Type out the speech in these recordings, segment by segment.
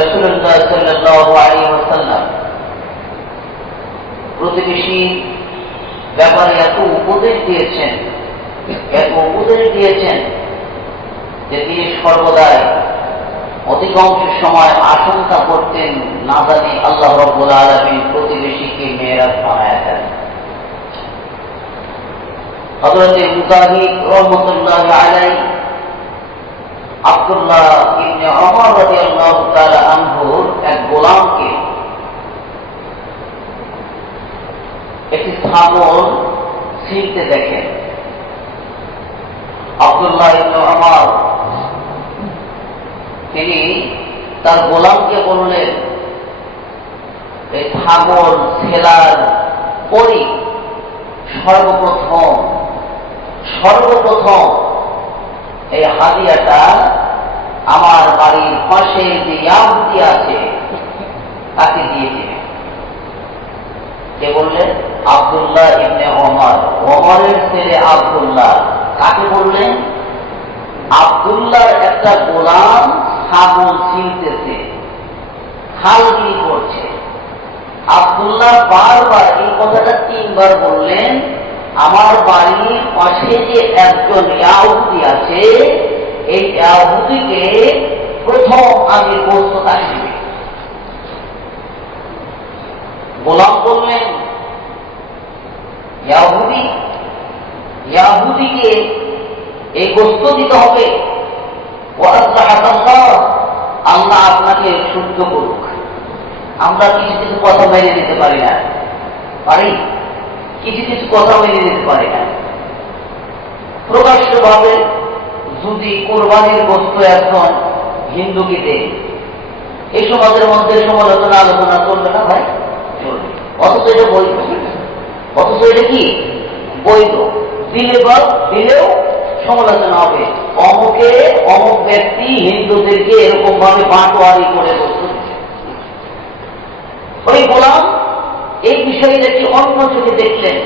রাসূলুল্লাহ সাল্লাল্লাহু আলাইহি ওয়াসাল্লাম প্রতিবেশী ব্যাপারে এত উপদেশ দিয়েছেন যে তিনি সর্বদাই অধিকাংশ সময় আশঙ্কা করতেন না জানি আল্লাহ রাব্বুল আলামিন প্রতিবেশীকে মেরাজ বানায়া দেন। হযরত মুজাহিদ রাহমাতুল্লাহি আলাইহি আব্দুল্লাহ ইবনে ওমর রাদিয়াল্লাহু তাআলা আনহুর এক গোলামকে একটি ছাগল ছিঁড়তে দেখেন। আব্দুল্লাহ ইবনে ওমর তিনি তার গোলামকে বললেন, এই ছাগল ছেলার পরই সর্বপ্রথম এই হাদিয়াটা আমার বাড়ির পাশে যে ইয়াহুদি আছে তাকে দিয়ে দিবে। কে বললেন? আব্দুল্লাহ ইবনে ওমর, ওমরের ছেলে আব্দুল্লাহ। কাকে বললেন? আব্দুল্লাহর একটা গোলাম ছাগল ছিঁড়তেছে, খালগিরি করছে। আব্দুল্লাহ বারবার এই কথাটা 3 বার বললেন, আমার বাড়ির পাশে যে একজন ইয়াহুদি আছে, এই ইয়াহুদিকে প্রথম আগে গোশত আসবে। গোলাম বললেন, ইয়াহুদিকে এই গোশত দিতে হবে। আল্লাহ আপনাকে শুদ্ধ করুক। আমরা কিছু কিছু কথা মেনে নিতে পারি না, কিছু কথা মেনে নিতে পারি না। প্রকাশ্যভাবে যদি কোরবানির গোশত এখন হিন্দুকে দেয়, এই সমাজের মধ্যে আলোচনা চলবে না ভাই? চলবে। অথচ এটা বৈধ, বৈধ। দিলেও সমালোচনা হবে, অমুক ব্যক্তি হিন্দুদেরকে এরকম ভাবে বাঁটোয়ারি করে বসত। ওই গোলাম এই বিষয়টাকে অন্য চোখে দেখলেন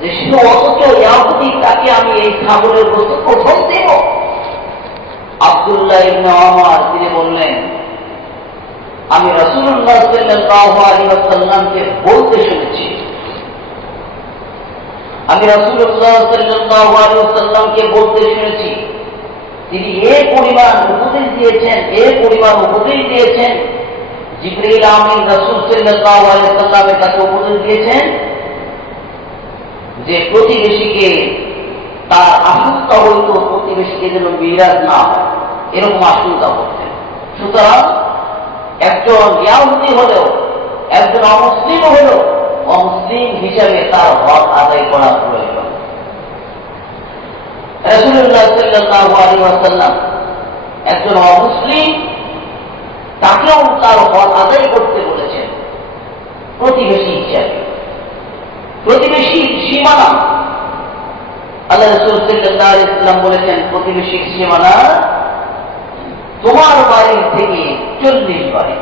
যে সে অথচ ইয়াহুদি, তাকে আমি এই ছাগলের গোশত প্রথম দেব। আব্দুল্লাহ ইবনে ওমর তিনি বললেন, আমি রাসূলুল্লাহ সাল্লাল্লাহু আলাইহি ওয়াসাল্লামকে বলতে শুনেছি, তিনি এই পরিমাণ উপদেশ দিয়েছেন, জিবরীল আমিন রাসূল সাল্লাল্লাহু আলাইহি ওয়াসাল্লামের কাছে উপদেশ দিয়েছেন যে প্রতিবেশীকে তার আশঙ্কা হইত প্রতিবেশীকে যেন বিরাজ না হয়, এরকম আশঙ্কা করতেন। সুতরাং একজন ইয়াহুদি হলেও, একজন অমুসলিম হলেও, অমুসলিম হিসাবে তার হক আদায় করা প্রয়োজন। রাসূলুল্লাহ সাল্লাল্লাহু আলাইহি ওয়াসাল্লাম একজন অমুসলিম, তাকেও তার হক আদায় করতে বলেছেন প্রতিবেশী হিসাবে। প্রতিবেশীর সীমানা, আল্লাহ রাসূল সাল্লাল্লাহু আলাইহি ওয়াসাল্লাম বলেছেন, প্রতিবেশীর সীমানা তোমার বাড়ির থেকে 40 বাড়ি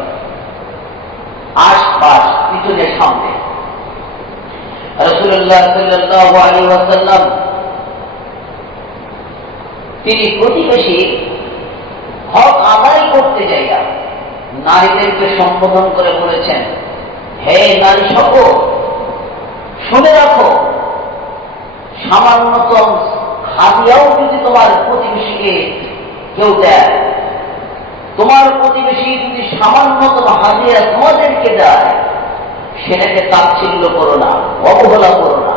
আশপাশ, পিছনের সামনে। রাসূলুল্লাহ সাল্লাল্লাহু আলাইহি ওয়াসাল্লাম তিনি প্রতিবেশী হক আদায় করতে যাইয়া নারীদেরকে সম্বোধন করে বলেছেন, হে নারী সকল, শুনে রাখো, সামান্যতম হাদিয়াও যদি তোমার প্রতিবেশীকে কেউ দেয়, তোমার প্রতিবেশী যদি সামান্যতম হাদিয়া তোমাদেরকে দেয়, সেটাকে তাচ্ছিল্য করো না, অবহেলা করো না।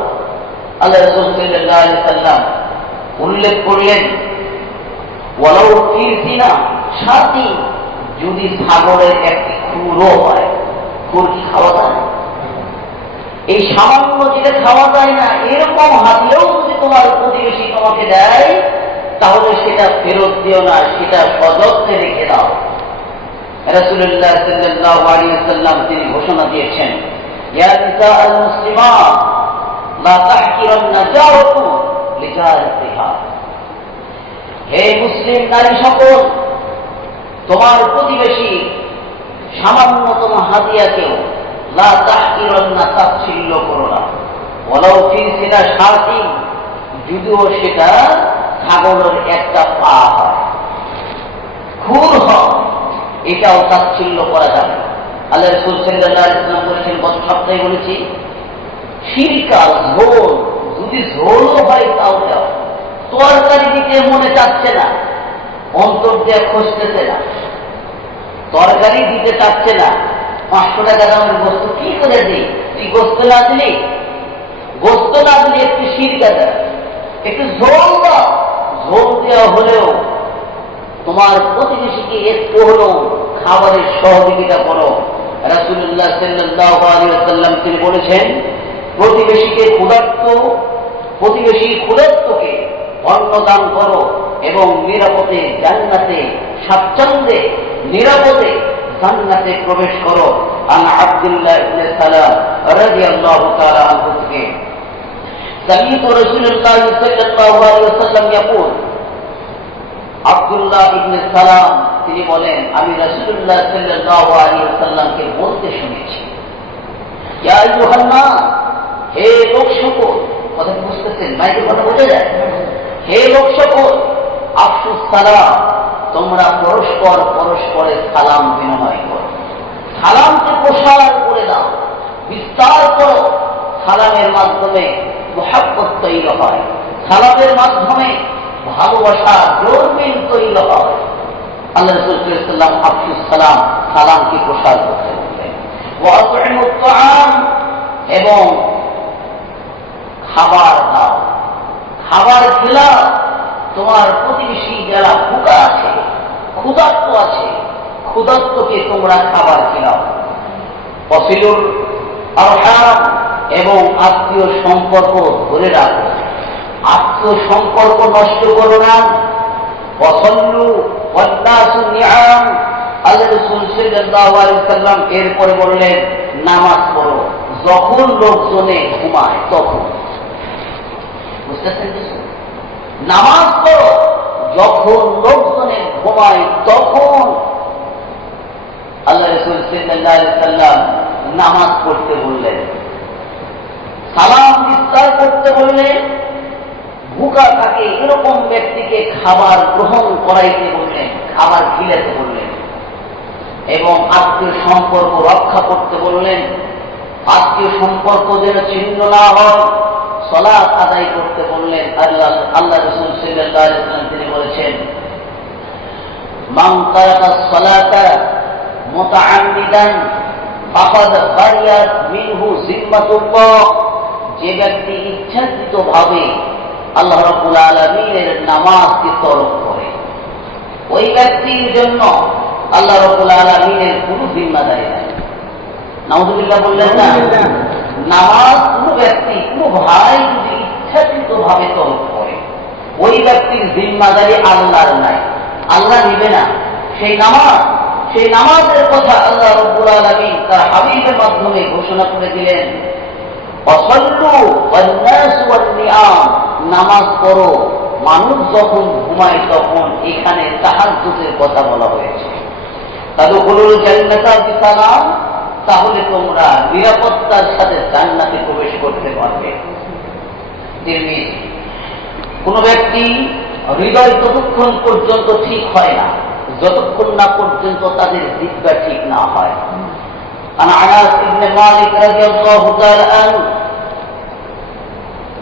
আল্লাহ রাসূল সাল্লাল্লাহু আলাইহি ওয়াসাল্লাম উল্লেখ করলেন, ওয়ালাউ ফিরসিনা, সাথী যদি ছাগলের একটি খুরও হয়। খুর কি খাওয়া যায়? এই সামান্য যেটা খাওয়া যায় না, এরকম হাদিয়াও যদি তোমার প্রতিবেশী তোমাকে দেয়, তাহলে সেটা ফেরত দিও না, সেটা সযত্নে রেখে দাও। রাসূলুল্লাহ সাল্লাল্লাহু আলাইহি ওয়াসাল্লাম তিনি ঘোষণা দিয়েছেন, ইয়া নিসাআল মুসলিমাত লা তাহকিরান্না জারাতুম লিজারতিহা, হে মুসলিম নারী সকল, তোমার প্রতিবেশী সামান্যতম হাদিয়াকেও লা তাহকিরান্না, তাচ্ছিল্য করো না। ওয়ালাউ ফিরসিনা শাতি, যদিও সেটা ছাগলের একটা পা হয়, খুর হয়, এটাও তাচ্ছিল্য করা যাবে না। আল্লাহ রাসূল সাল্লাল্লাহু আলাইহি ওয়াসাল্লাম বলেছেন, গত সপ্তাহে বলেছি, শিরকা ঝোল, যদি ঝোলও হয় তাও দাও। তরকারি দিতে মনে চাচ্ছে না, অন্তর দিয়ে খুঁজতেছে না, তরকারি দিতে চাচ্ছে না। 500 টাকা দামের বস্তু কি করে দিই? তুই গোস্ত না দিলি, গোস্ত না দিলে একটু শিরকা দেয়, একটু ঝোল দাও। ঝোল দেওয়া হলেও তোমার প্রতিবেশীকে একটু হলেও খাবারের সহযোগিতা করো। রাসূলুল্লাহ সাল্লাল্লাহু আলাইহি ওয়াসাল্লাম তিনি বলেছেন, প্রতিবেশীর ক্ষুধার্তকে অন্ন দান করো এবং নিরাপদে জান্নাতে, স্বাচ্ছন্দ্যে নিরাপদে জান্নাতে প্রবেশ করো। আন আব্দুল্লাহ ইবনে সালাম রাদিয়াল্লাহু তাআলা আনহু থেকে, সামি'তু রাসূলুল্লাহ সাল্লাল্লাহু আলাইহি ওয়াসাল্লাম ইয়াকুল, আব্দুল্লাহ ইবনে সালাম তিনি বলেন, আমি রাসূলুল্লাহ সাল্লাল্লাহু আলাইহি ওয়াসাল্লামকে বলতে শুনেছি, ইয়া আইয়ুহান নাস, হে লোক সকল, কথা বুঝতেছেন? মাইকে কথা বোঝা যায়? হে লোক সকল, আফসুস সালাম, তোমরা পরস্পরের সালাম বিনিময় করো, সালামকে প্রসার করে দাও, বিস্তার করো। সালামের মাধ্যমে মুহাব্বত তৈরি হয়, সালামের মাধ্যমে ভালোবাসা জোরমিল তৈরি হয়। আল্লাহ রাসূল সাল্লাল্লাহু আলাইহি ওয়াসাল্লাম আফসুস সালাম, সালামকে প্রসার করতে বললেন। ওয়া আত'ইমুত তাআম, এবং খাবার দাও, খাবার খেলাও। তোমার প্রতিবেশী যারা ভুকা আছে, ক্ষুধার্ত আছে, ক্ষুধার্তকে তোমরা খাবার খেলাও। ওয়াসিলুল আরহাম, এবং আত্মীয় সম্পর্ক ধরে রাখো, আত্মীয় সম্পর্ক নষ্ট করো না। ওয়াসাল্লু ওয়ান্নাসু নিআম, আল্লাহ রাসূল সাল্লাল্লাহু আলাইহি ওয়াসাল্লাম এরপরে বললেন, নামাজ পড়ো যখন লোকজনে ঘুমায় তখন। বুঝতেছেন কিছু? নামাজ পড়ো যখন লোকজনে ঘুমায় তখন। আল্লাহ রাসূল সাল্লাল্লাহু আলাইহি ওয়াসাল্লাম নামাজ পড়তে বললেন, সালাম বিস্তার করতে বললেন, ভুকা থাকে এরকম ব্যক্তিকে খাবার গ্রহণ করাইতে বললেন, খাবার খিলাতে বললেন, এবং আত্মীয় সম্পর্ক রক্ষা করতে বললেন। আত্মীয় সম্পর্ক যেন ছিন্ন না হয়, সালাত আদায় করতে বললেন। আল্লাহ রাসূল সাল্লাল্লাহু আলাইহি ওয়াসাল্লাম তিনি বলেছেন, মান তারাকা সালাতা মুতাআম্মিদান ফাকাদ বারিয়াত মিনহু জিম্মাতুল্লাহ, যে ব্যক্তি ইচ্ছাকৃতভাবে আল্লাহ রাব্বুল আলামিনের নামাজকে তরক করে, ওই ব্যক্তির জন্য আল্লাহ রাব্বুল আলামিনের কোনো জিম্মাদারি নাই। নাউযুবিল্লাহ বললেন না? নামাজ কোনো ব্যক্তি, কোনো ভাই যদি ইচ্ছাকৃতভাবে তরক করে, ওই ব্যক্তির জিম্মাদারি আল্লাহর নাই, আল্লাহ নিবে না সেই নামাজ। সেই নামাজের কথা আল্লাহ রাব্বুল আলামিন তার হাবিবের মাধ্যমে ঘোষণা করে দিলেন, ওয়াসাল্লু ওয়ান্নাসু ওয়ান-নিআম, নামাজ পড়ো মানুষ যখন ঘুমায় তখন। এখানে তাহাজ্জুদের কথা বলা হয়েছে। তাদখুলুল জান্নাতা বিসালাম, তাহলে তোমরা নিরাপত্তার সাথে জান্নাতে প্রবেশ করতে পারবে। তিরমিজি, কোন ব্যক্তি হৃদয় ততক্ষণ পর্যন্ত ঠিক হয় না যতক্ষণ না পর্যন্ত তাদের জিহ্বা ঠিক না হয়। আনাস ইবনে মালিক রাদিয়াল্লাহু তাআলা আনহু,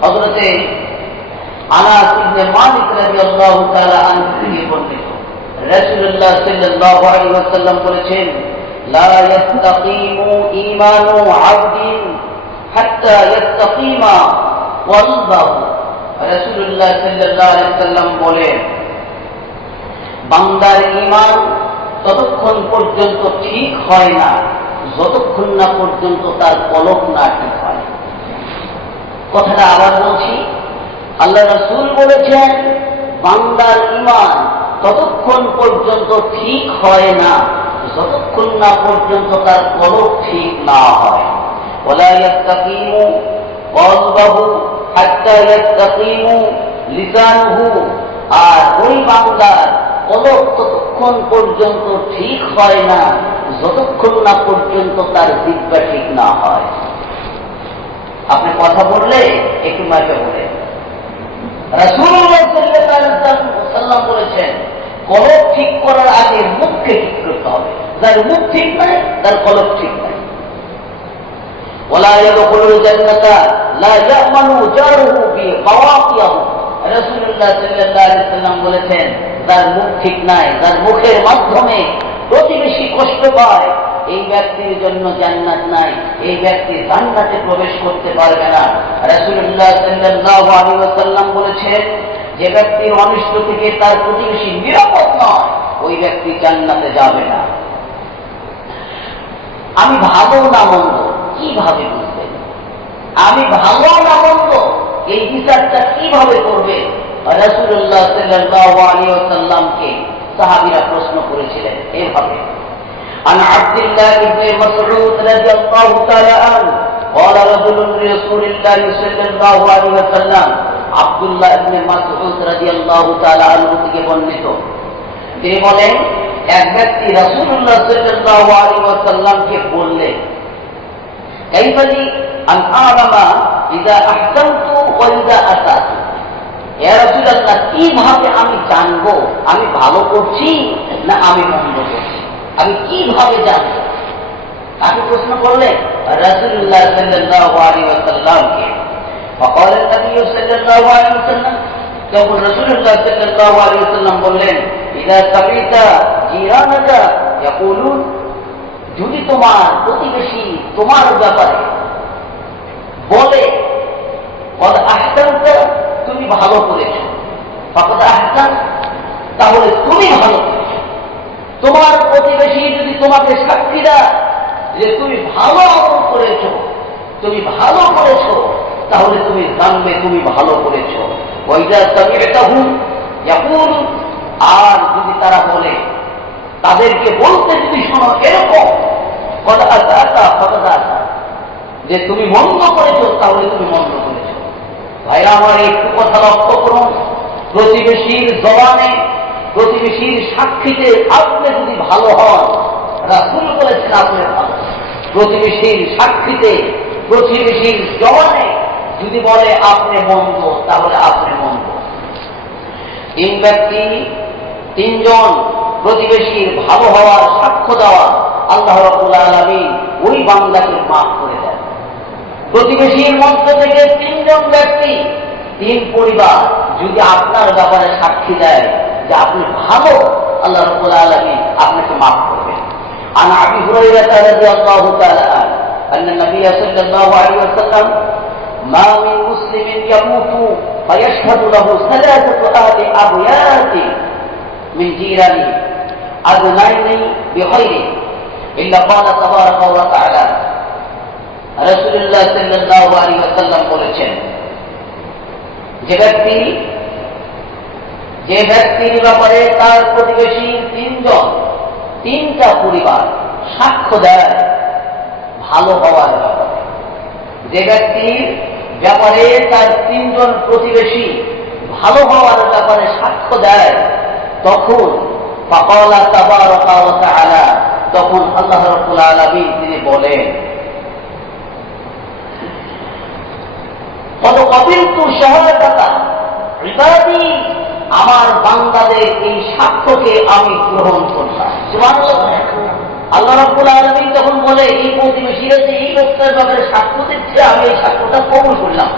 হযরত আনাস ইবনে মালিক রাদিয়াল্লাহু তাআলা আনহু থেকে বর্ণিত, রাসূলুল্লাহ সাল্লাল্লাহু আলাইহি ওয়াসাল্লাম বলেছেন, লা ইস্তাকিমু ঈমানু আবদিন হাত্তা ইস্তাকিমা কলবুহু। রাসূলুল্লাহ সাল্লাল্লাহু আলাইহি ওয়াসাল্লাম বলেন, বান্দার ঈমান ততক্ষণ পর্যন্ত ঠিক হয় না যতক্ষণ না পর্যন্ত তার কলব না ঠিক হয়। কথাটা আবার বলছি, আল্লাহ রাসূল বলেছেন, বান্দার ঈমান ততক্ষণ পর্যন্ত ঠিক হয় না যতক্ষণ না পর্যন্ত তার কলব ঠিক না হয়। ওয়ালা ইয়াস্তাকিমু কলবুহু হাত্তা ইয়াস্তাকিমু লিসানুহু, আর ওই বান্দার কলব ততক্ষণ পর্যন্ত ঠিক হয় না যতক্ষণ না পর্যন্ত তার জিহ্বা ঠিক না হয়। আপনি কথা বললে একটু মাইকে বলেন। রাসূলুল্লাহ সাল্লাল্লাহু আলাইহি ওয়াসাল্লাম বলেছেন, কলব ঠিক করার আগে মুখকে ঠিক করতে হবে। যার মুখ ঠিক নাই তার কলব ঠিক নাই। ওয়ালা ইয়াদখুলুল জান্নাতা লা ইয়ামানু জারুহু বিবাওয়াকিহি। রাসূলুল্লাহ সাল্লাল্লাহু আলাইহি ওয়াসাল্লাম বলেছেন, যার মুখ ঠিক নাই, যার মুখের মাধ্যমে প্রতিবেশী কষ্ট পায়, এই ব্যক্তির জন্য জান্নাত নাই, এই ব্যক্তি জান্নাতে প্রবেশ করতে পারবে না। রাসূলুল্লাহ সাল্লাল্লাহু আলাইহি ওয়াসাল্লাম বলেছেন, যে ব্যক্তির অনিষ্ট থেকে তার প্রতিবেশী নিরাপদ নয়, ওই ব্যক্তি জান্নাতে যাবে না। আমি ভালো না মন্দ কিভাবে বুঝবেন? আমি ভালো না মন্দ এই বিচারটা কিভাবে করবে? রাসূলুল্লাহ সাল্লাল্লাহু আলাইহি ওয়াসাল্লামকে সাহাবীরা প্রশ্ন করেছিলেন এভাবে। عن عبد الله بن مسعود رضي الله تعالى عنه قال رجل لرسول الله صلى الله عليه وسلم আব্দুল্লাহ ইবনে মাসউদ রাদিয়াল্লাহু তাআলা আনহু থেকে বর্ণিত, তিনি বলেন, এক ব্যক্তি রাসূলুল্লাহ সাল্লাল্লাহু আলাইহি ওয়াসাল্লামকে বললেন, কাইফালি আন আ'লামা ইযা আহসানতু ওয়া ইযা আসাতু। ইয়া রাসূলুল্লাহ, কিভাবে আমি জানবো আমি ভালো করছি না আমি মন্দ করছি? আমি কিভাবে জানবো? তাকে প্রশ্ন করলেন রাসূলুল্লাহ সাল্লাল্লাহু আলাইহি ওয়াসাল্লামকে। فقال النبي صلى الله عليه وسلم, যখন রাসূলুল্লাহ সাল্লাল্লাহু আলাইহি ওয়াসাল্লাম বললেন, ইযা সামিতা জিরানাকা ইয়াকুলুন, যদি তোমার প্রতিবেশী তোমার ব্যাপারে বলে কদ আহসানতা, তুমি ভালো করেছো, ফাকাদ আহসান, তাহলে তুমি ভালো করেছো। তোমার প্রতিবেশী যদি তোমাকে সাক্ষী দেয় যে তুমি ভালো আমল করেছো, তুমি ভালো করেছো, তাহলে তুমি জানবে তুমি ভালো করেছো। ওয়াইদা সামি'তাহু ইয়াকুল, আর যদি তারা বলে, তাদেরকে বলতে যদি শোনো এরকম কদ আসাতা ফাকাদ আসাতা, যে তুমি মন্দ করেছো তাহলে তুমি মন্দ করেছো। ভাইরা আমার, একটু কথা লক্ষ্য করুন, প্রতিবেশীর জবানে, প্রতিবেশীর সাক্ষীতে আপনি যদি ভালো হন, রাসূল বলেছেন আপনি ভালো। প্রতিবেশীর সাক্ষীতে, প্রতিবেশীর জবানে যদি বলে আপনি মন্দ, তাহলে আপনি মন্দ। তিনজন প্রতিবেশীর ভালো হওয়ার সাক্ষ্য দেওয়া, আল্লাহ রাব্বুল আলামিন ওই বান্দাকে মাফ করে দেন। প্রতিবেশীর মধ্য থেকে তিনজন ব্যক্তি, তিন পরিবার যদি আপনার ব্যাপারে সাক্ষী দেয় যে আপনি ভালো, আল্লাহ রাব্বুল আলামিন আপনাকে মাফ করবেন। আন আবি হুরায়রা রাদিয়াল্লাহু তাআলা আন্না নবী সাল্লাল্লাহু আলাইহি ওয়াসাল্লাম মা মিন মুসলিমিন ইয়ামুতু ফায়াশহাদু লাহু সালাসাতু আহলি আবয়াতি মিন জিরানি আদনাইনি বিখাইরি ইল্লা ক্বালা তাবারাকা ওয়া তাআলা। রাসূলুল্লাহ সাল্লাল্লাহু আলাইহি ওয়াসাল্লাম বলেছেন, যে ব্যক্তির ব্যাপারে তার প্রতিবেশী তিনটা পরিবার সাক্ষ্য দেয় ভালো হওয়ার ব্যাপারে, যে ব্যক্তির ব্যাপারে তার তিনজন প্রতিবেশী ভালো হওয়ার ব্যাপারে সাক্ষ্য দেয়, তখন ফাকালা তাবারাকা ওয়া তাআলা, তখন আল্লাহ রাব্বুল আলামিন তিনি বলেন, কত কবিলতু শাহাদাতা ইবাদি, আমার বান্দাদের এই সাক্ষ্যকে আমি গ্রহণ করলাম। সুবহানাল্লাহ। আল্লাহ রাব্বুল আলামিন যখন বলে এই প্রতিবেশীরা যে এই লোকটার ব্যাপারে সাক্ষ্য দিচ্ছে, আমি এই সাক্ষ্যটা কবুল করলাম।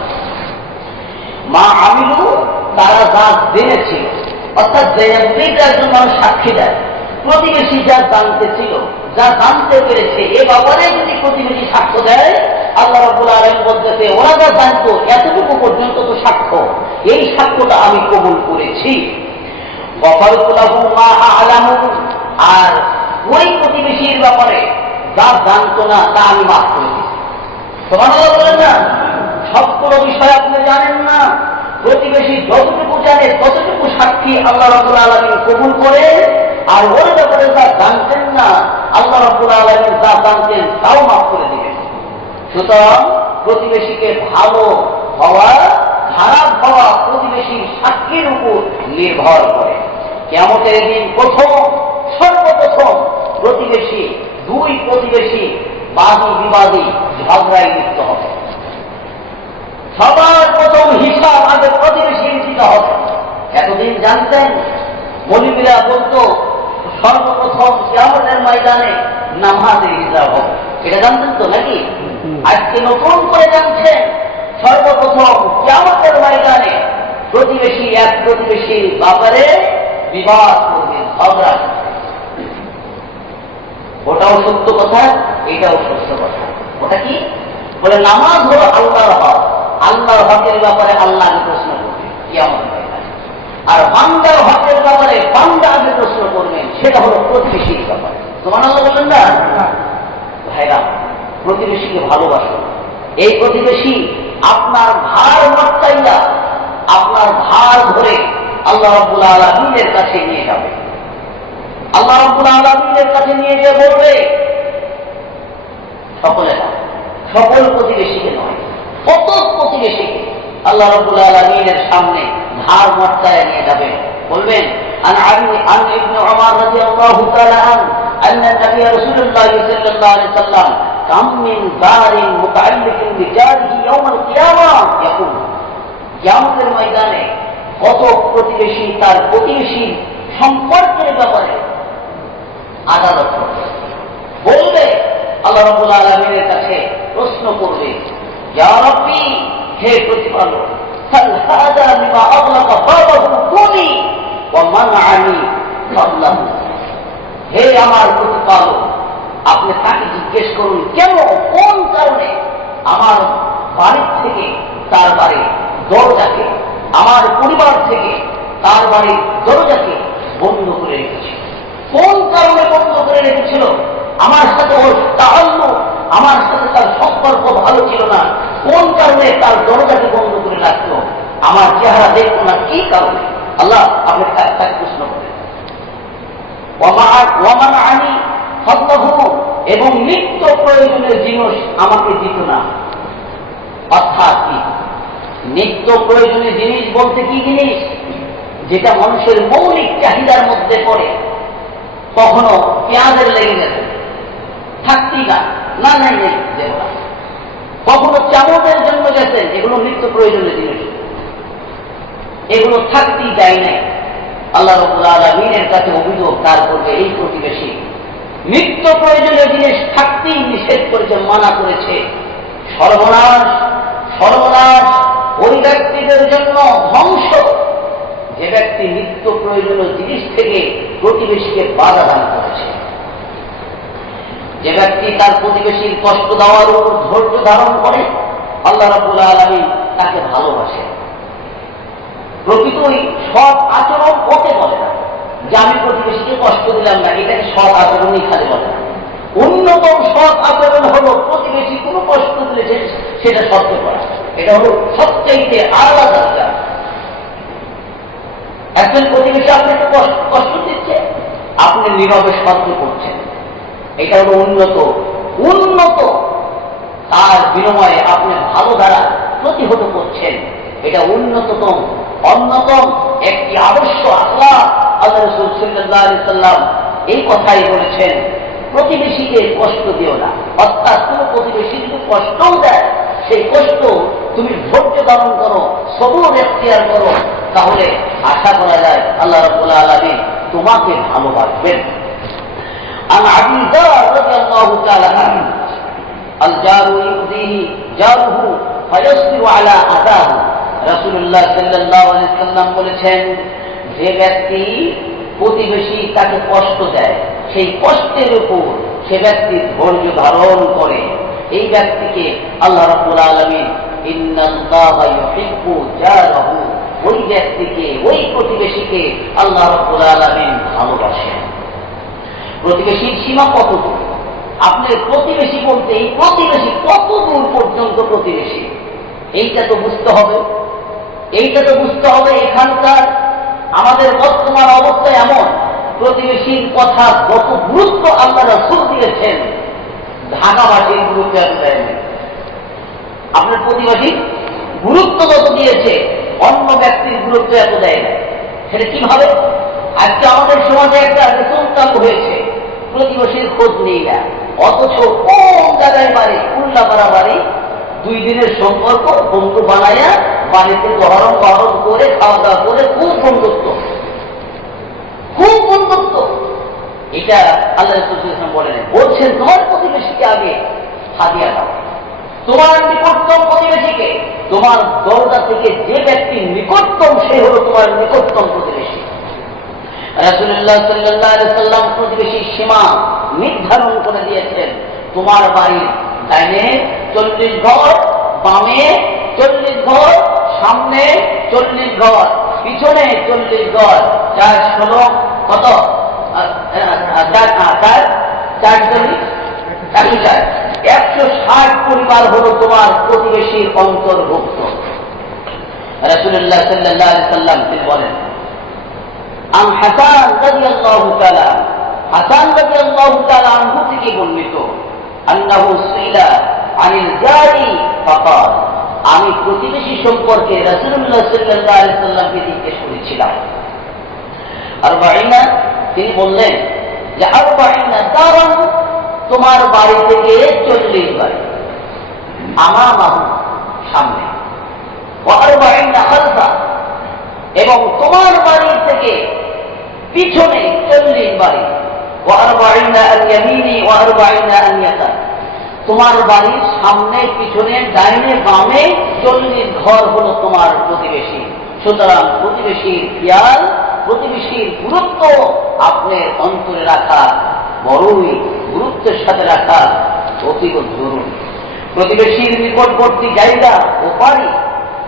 মা আমিলু, তারা যা জেনেছিল, অর্থাৎ যেটার জন্য মানুষ সাক্ষী দেয়, প্রতিবেশী যা জানতে ছিল, যা জানতে পেরেছে, এ ব্যাপারে যদি প্রতিবেশী সাক্ষ্য দেয়, আল্লাহ রাব্বুল আলামিন বলতেছে ওরা যা জানতো এতটুকু পর্যন্ত তো সাক্ষ্য, এই সাক্ষ্যটা আমি কবুল করেছি। গফারতু লাহু মা আ'লামু, আর ওই প্রতিবেশীর ব্যাপারে যা জানতো না তা আমি মাফ করে দিয়েছি। সুবহানাল্লাহ বলেন না? সবগুলো বিষয় আপনি জানেন না, প্রতিবেশী যতটুকু জানে ততটুকু সাক্ষী আল্লাহ রাব্বুল আলামিন কবুল করে, আর ওর ব্যাপারে যা জানতেন না আল্লাহ রাব্বুল আলামিন যা জানতেন তাও মাফ করে দিবেন। সুতরাং প্রতিবেশীকে ভালো হওয়া, খারাপ হওয়া প্রতিবেশীর সাক্ষীর উপর নির্ভর করে। কিয়ামতের দিন সর্বপ্রথম দুই প্রতিবেশী বাদী বিবাদী ঝগড়ায় লিপ্ত হবে। সবার প্রথম হিসাব আগে প্রতিবেশী দিতে হবে। এতদিন জানতেন মৌলবীরা বলতো সর্বপ্রথম কিয়ামতের ময়দানে নামাজে হিসাব হবে। এটা জানতেন তো নাকি? আজকে নতুন করে জানছেন সর্বপ্রথম কিয়ামতের ময়দানে প্রতিবেশী এক প্রতিবেশীর ব্যাপারে বিবাদ করবে, ঝগড়া। ওটাও সত্য কথা, এটাও সত্য কথা। ওটা কি বলে? নামাজ হলো আল্লাহর হক, আল্লাহর হকের ব্যাপারে আল্লাহকে প্রশ্ন করবে কিয়ামতের ময়দানে। আর বান্দার হকের ব্যাপারে বান্দা আগে প্রশ্ন করবেন, সেটা হলো প্রতিবেশীর ব্যাপারে। সুবহানাল্লাহ বললেন না? ভাইরা, প্রতিবেশীকে ভালোবাসো। এই প্রতিবেশী আপনার ভার মাত্রাইয়া আপনার ভার ধরে আল্লাহ রাব্বুল আলামিনের কাছে নিয়ে যাবে। আল্লাহ রাব্বুল আলামিনের কাছে নিয়ে গিয়ে বলবে, সকলে না, সকল প্রতিবেশীকে নয়, কত প্রতিবেশীকে আল্লাহ রাব্বুল আলামিনের সামনে ধার মাত্রায় নিয়ে যাবে। বলবেন عن ابن عمر رضي الله تعالى عنه أن النبي رسول الله صلى الله عليه وسلم كم من دار متعلق بجاره يوم القيامة يقول কিয়ামতের ময়দানে কত প্রতিবেশী তার প্রতিবেশীর সম্পর্কের ব্যাপারে আদালত করবে। বলবে আল্লাহ রাব্বুল আলামিনের কাছে প্রশ্ন করবে, ইয়া রাব্বি, হে প্রতিপালক, হাল হাদা লিমা আগলাকা বাবাহু দুনি ওয়া মানআনি ফাদলাহু। হে আমার প্রতিপালক, আপনি তাকে জিজ্ঞেস করুন কেন, কোন কারণে আমার বাড়ির থেকে তার বাড়ির দরজাকে, আমার পরিবার থেকে তার বাড়ির দরজাকে বন্ধ করে রেখেছিল। কোন কারণে বন্ধ করে রেখেছিল? আমার সাথে ওর তাআল্লুক, আমার সাথে তার সম্পর্ক ভালো ছিল না। কোন কারণে তার দরজাকে বন্ধ করে রাখলো? আমার চেহারা দেখতো না, কি কারণে? আল্লাহ আপনি তাকে প্রশ্ন করেন। ওয়ামানআনি ফাদলাহু, এবং নিত্য প্রয়োজনীয় জিনিস আমাকে দিত না। অর্থাৎ কি? নিত্য প্রয়োজনীয় জিনিস বলতে কি জিনিস? যেটা মানুষের মৌলিক চাহিদার মধ্যে পড়ে। কখনো পেঁয়াজের লেগে গেছে, থাকতেই না, না নাই নেই দেব না। কখনো চামচের জন্য গেছেন, এগুলো নিত্য প্রয়োজনীয় জিনিস, এগুলো থাকতেই যায় নাই। আল্লাহ রাব্বুল আলামিনের কাছে অভিযোগ তার করবে, এই প্রতিবেশী নিত্য প্রয়োজনীয় জিনিস থাকতেই নিষেধ করেছে, মানা করেছে। সর্বনাশ, সর্বনাশ ওই ব্যক্তিদের জন্য ধ্বংস, যে ব্যক্তি নিত্য প্রয়োজনীয় জিনিস থেকে প্রতিবেশীকে বাধা দান করেছে। যে ব্যক্তি তার প্রতিবেশীর কষ্ট দেওয়ার উপর ধৈর্য ধারণ করে, আল্লাহ রাব্বুল আলামিন তাকে ভালোবাসে। প্রকৃতই সৎ আচরণ ওকে বলে না যে আমি প্রতিবেশীকে কষ্ট দিলাম না, এটাকে সৎ আচরণই খালি বলে না। অন্যতম সৎ আচরণ হলো প্রতিবেশী কোনো কষ্ট দিলে সেটা সহ্য করা। এটা হলো সবচাইতে আলাদা দরজা। একজন প্রতিবেশী আপনাকে কষ্ট দিচ্ছে, আপনি নীরবে সহ্য করছেন, এটা হলো উন্নত। উন্নত তার বিনিময়ে আপনি ভালো দ্বারা প্রতিহত করছেন, এটা উন্নততম অন্যতম একটি আদর্শ আখলাক। আল্লাহ রাসূল সাল্লাল্লাহু আলাইহি সাল্লাম এই কথাই বলেছেন, প্রতিবেশীকে কষ্ট দিও না। অর্থাৎ কোনো প্রতিবেশী যদি কষ্টও দেয়, সেই কষ্ট তুমি ধৈর্য ধারণ করো, সবর এখতিয়ার করো, তাহলে আশা করা যায় আল্লাহ রাব্বুল আলামিন তোমাকে ভালোবাসবেন। عن أبي ذر رضي الله تعالى عنه الجار يؤذيه جاره فيصبر على أذاه। রাসূলুল্লাহ সাল্লাল্লাহু আলাইহি সাল্লাম বলেছেন, যে ব্যক্তি প্রতিবেশী তাকে কষ্ট দেয়, সেই কষ্টের উপর সে ব্যক্তি ধৈর্য ধারণ করে, এই ব্যক্তিকে আল্লাহ রাব্বুল আলামিন ইন্নাল্লাহা ইউহিব্বু জারাহু, ওই ব্যক্তিকে, ওই প্রতিবেশীকে আল্লাহ রাব্বুল আলামিন ভালোবাসেন। প্রতিবেশীর সীমা কত দূর? আপনার প্রতিবেশী বলতে এই প্রতিবেশী কত দূর পর্যন্ত প্রতিবেশী, এইটা তো বুঝতে হবে। এইটা তো বুঝতে হবে। এখানকার আমাদের বর্তমান অবস্থা এমন, প্রতিবেশীর কথা যত গুরুত্ব আল্লাহ রাসূল দিয়েছেন, ঢাকাবাসীর গুরুত্ব এত দেয় না। আপনার প্রতিবেশী গুরুত্ব যত দিয়েছে, অন্য ব্যক্তির গুরুত্ব এত দেয় না। সেটা কিভাবে? আজকে আমাদের সমাজে একটা নতুন চালু হয়েছে, প্রতিবেশীর খোঁজ নেই না, অথচ কোন জায়গায় বাড়ি, উল্লাপাড়া বাড়ি, 2 দিনের সম্পর্ক, বন্ধু বানাইয়া বাড়িতে গরম গরম করে খাওয়া দাওয়া করে খুব বন্ধুত্ব। খুব উন্মুক্ত। এটা আল্লাহ রাসূল সাল্লাল্লাহু আলাইহি ওয়াসাল্লাম বলেন, বলছেন তোমার প্রতিবেশীকে আগে হাদিয়া দাও, তোমার নিকটতম প্রতিবেশীকে। তোমার দরজা থেকে যে ব্যক্তি নিকটতম সে হলো তোমার নিকটতম প্রতিবেশী। রাসূলুল্লাহ সাল্লাল্লাহু আলাইহি ওয়াসাল্লাম প্রতিবেশীর সীমা নির্ধারণ করে দিয়েছেন। তোমার বাড়ির ডাইনে 40 ঘর, বামে 40 ঘর, সামনে 40 ঘর, পিছনে 40 ঘর, 4 16 কত 160 পরিবার হলো তোমার প্রতিবেশীর অন্তর্ভুক্ত। রাসূলুল্লাহ সাল্লাল্লাহু আলাইহি ওয়াসাল্লাম তিনি বলেন, আন হাসান রাদিয়াল্লাহু তাআলা, হাসান রাদিয়াল্লাহু তাআলা আনহু থেকে বর্ণিত, আন্নাহু সুইলা আনিল জারি ফাকাল, আমি প্রতিবেশী সম্পর্কে রাসূলুল্লাহ সাল্লাল্লাহু আলাইহি ওয়াসাল্লামকে জিজ্ঞেস করেছিলাম। আরবাঈনা, তিনি বললেন যে আরবাঈনা দারান, তোমার বাড়ি থেকে 40 বাড়ি, আমামাহু সামনে, ওয়া আরবাঈনা খালফা, এবং তোমার বাড়ি থেকে পিছনে 40 বাড়ি, ওয়া আরবাঈনা আন ইয়ামিনি ওয়া আরবাঈনা আন ইয়াসার, তোমার বাড়ির সামনে পিছনে ডাইনে বামে 40 ঘর হলো তোমার প্রতিবেশী। সুতরাং প্রতিবেশীর খেয়াল, প্রতিবেশীর গুরুত্ব আপনার অন্তরে রাখা বড়ই গুরুত্বের সাথে রাখা অতীব জরুরি। প্রতিবেশীর নিকটবর্তী জায়গা ও বাড়ি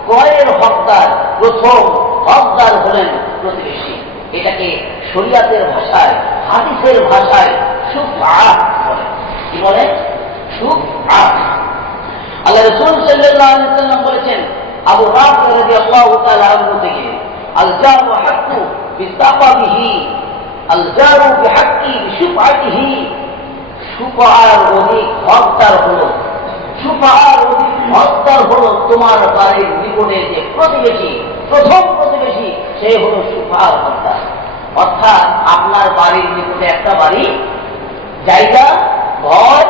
ক্রয়ের হকদার, প্রথম হকদার হলেন প্রতিবেশী। এটাকে শরিয়াতের ভাষায়, হাদিসের ভাষায় শুফআ বলে। কি বলে? শুফআ। আল্লাহ রাসূল সাল্লাল্লাহু আলাইহি ওয়াসাল্লাম বলেছেন, আবু রাফি রাদিয়াল্লাহু তাআলা আনহু থেকে, আল জারু হাক্কু বিসাফাবিহি, আল জারু বিহাক্কি বিশুফআতিহি, শুফআর অধিক হকদার হলো, শুফআর অধিক হকদার হলো তোমার বাড়ির নিকটে যে প্রতিবেশী, প্রথম প্রতিবেশী সে হলো শুফআর হকদার। অর্থাৎ আপনার বাড়ির নিকটে একটা বাড়ি, জায়গা, ঘর,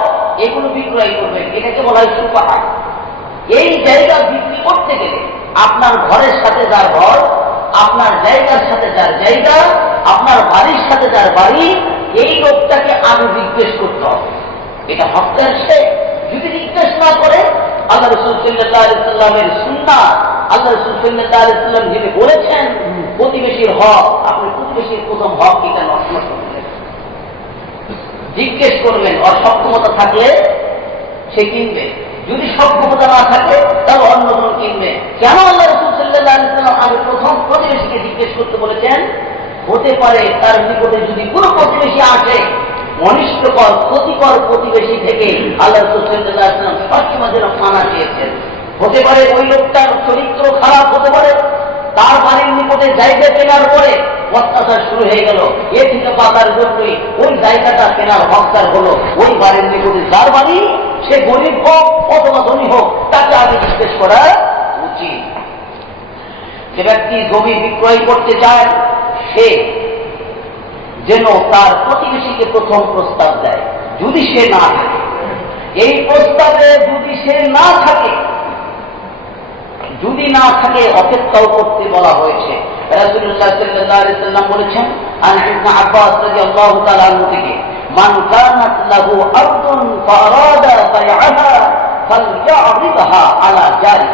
এগুলো বিক্রয় করবেন, এটাকে বলা হয় শুফআ। এই জায়গা বিক্রি করতে গেলে আপনার ঘরের সাথে যার ঘর, আপনার জায়গার সাথে যার জায়গা, আপনার বাড়ির সাথে যার বাড়ি, এই লোকটাকে আগে জিজ্ঞেস করতে হবে এটা হকদার সে। যদি জিজ্ঞেস না করে, আল্লাহ রাসূল সাল্লাল্লাহু আলাইহি ওয়াসাল্লামের সুন্নাহ, আল্লাহ রাসূল সাল্লাল্লাহু আলাইহি ওয়াসাল্লাম যিনি বলেছেন প্রতিবেশীর হক, আপনি প্রতিবেশীর প্রথম হক এটা নষ্ট করবেন, জিজ্ঞেস করবেন। অসক্ষমতা থাকলে সে কিনবে, যদি সক্ষমতা না থাকে তাহলে অন্যজন কিনবে। কেন আল্লাহ রাসূল সাল্লাল্লাহু আলাইহি ওয়াসাল্লাম আগে প্রথম প্রতিবেশীকে জিজ্ঞেস করতে বলেছেন? হতে পারে তার নিকটে যদি কোনো প্রতিবেশী আসে অনিষ্টকর, ক্ষতিকর প্রতিবেশী থেকে আল্লাহ রাসূল সাল্লাল্লাহু আলাইহি ওয়াসাল্লাম সবসময় যেন মানা চেয়েছেন। হতে পারে ওই লোকটার চরিত্র খারাপ, হতে পারে তার বাড়ির নিকটে জায়গা কেনার পরে অত্যাচার শুরু হয়ে গেল, এ থেকে বাঁচার জন্যই ওই জায়গাটা কেনার হকদার হলো ওই বাড়ির নিকটে যার বাড়ি, সে গরিব হোক অথবা ধনী হোক, তাকে আগে জিজ্ঞেস করা উচিত। যে ব্যক্তি জমি বিক্রয় করতে চায় সে যেন তার প্রতিবেশীকে প্রথম প্রস্তাব দেয়। যদি সে না থাকে, এই প্রস্তাবে যদি সে না থাকে, যদি না থাকে অপেক্ষাও করতে বলা হয়েছে। রাসূলুল্লাহ সাল্লাল্লাহু আলাইহি ওয়াসাল্লাম বলেছেন, আন ইবনে আব্বাস রাদিয়াল্লাহু তাআলা আনহু থেকে, মান কানাত লাহু আরদুন ফারাদা বাইআহা ফালইআরিদহা আলা জারি।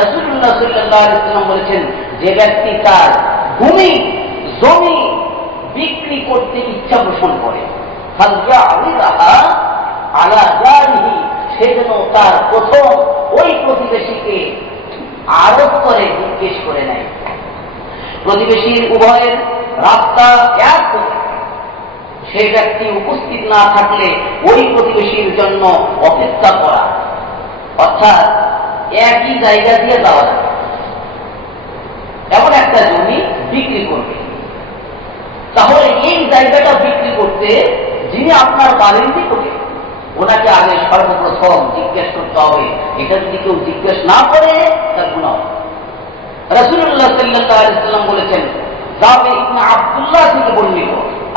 রাসূলুল্লাহ সাল্লাল্লাহু আলাইহি ওয়াসাল্লাম বলেছেন, যে ব্যক্তি তার জমি বিক্রি করতে ইচ্ছা পোষণ করে, ফালইআরিদহা আলা জারিহি, সে যেন তার প্রথম ওই প্রতিবেশীকে আরোপ করে জিজ্ঞেস করে নেয়। প্রতিবেশীর উভয়ের রাস্তা এক, সেই ব্যক্তি উপস্থিত না থাকলে ওই প্রতিবেশীর জন্য অপেক্ষা করা, অর্থাৎ একই জায়গা দিয়ে যাওয়া যাবে। এমন একটা জমি বিক্রি করবে, তাহলে এই জায়গাটা বিক্রি করতে যিনি আপনার বাড়ির নিকটে, ওনাকে আগে সর্বপ্রথম জিজ্ঞেস করতে হবে। এটা যদি কেউ জিজ্ঞেস না করে তার গুনাহ। রাসূলুল্লাহ সাল্লাল্লাহু আলাইহি ওয়াসাল্লাম বলেছেন, জাবির ইবনে আব্দুল্লাহ থেকে বর্ণিত,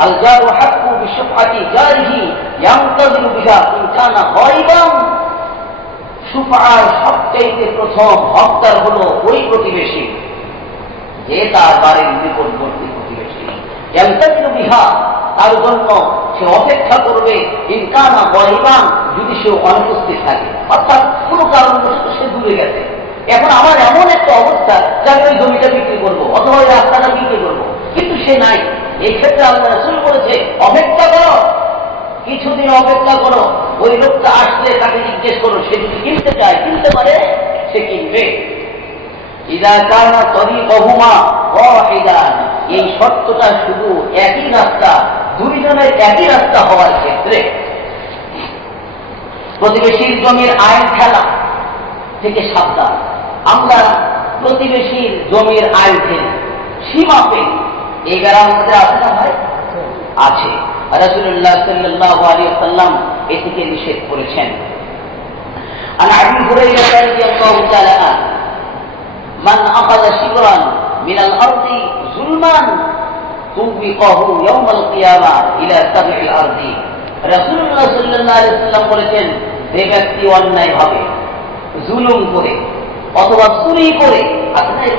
আল জারু হাক্কু বিশুফআতি জারিহি ইয়ামতাযিলু বিহা ইন কানা গায়বান। শুফআর সবচেয়ে প্রথম হকদার হলো ওই প্রতিবেশী যে তার বাড়ির নিকটবর্তী প্রতিবেশী। ইয়ান্তাজিরু বিহা, তার জন্য সে অপেক্ষা করবে ইনকানা গয়বান, যদি সে অনুপস্থিত থাকে, অর্থাৎ কোনো কারণবশত সে দূরে গেছে। এখন আমার এমন একটা অবস্থা যে আমি ওই জমিটা বিক্রি করবো অথবা ওই রাস্তাটা বিক্রি করবো, কিন্তু সে নাই। এই ক্ষেত্রে আল্লাহ রাসূল বলেছে অপেক্ষা করো, কিছুদিন অপেক্ষা করো। ওই লোকটা আসলে তাকে জিজ্ঞেস করো, সে যদি কিনতে চায়, কিনতে পারে, সে কিনবে। ইদা কানা তরিকুহুমা ওয়াহিদান, এই শর্তটা শুধু একই রাস্তা, দুইজনের একই রাস্তা হওয়ার ক্ষেত্রে। প্রতিবেশীর জমির আইন খেলা থেকে সাবধান। আমরা প্রতিবেশীর জমির আইন খেলি, সীমা পেলি, এই বেড়ার মধ্যে আছে না ভাই? আছে। রাসূলুল্লাহ সাল্লাল্লাহু আলাইহি ওয়াসাল্লাম এ থেকে নিষেধ করেছেন। আন আবি হুরায়রা রাদিয়াল্লাহু তাআলা আনহু, মান আখাযা শিবরান মিনাল আরদি যুলমান তুবিকাহু ইয়াওমাল কিয়ামা ইলা সাবইল আরদি। রাসূলুল্লাহ সাল্লাল্লাহু আলাইহি ওয়াসাল্লাম বলেছেন, যে ব্যক্তি অন্যায়ভাবে জুলুম করে অথবা চুরি করে, আপনার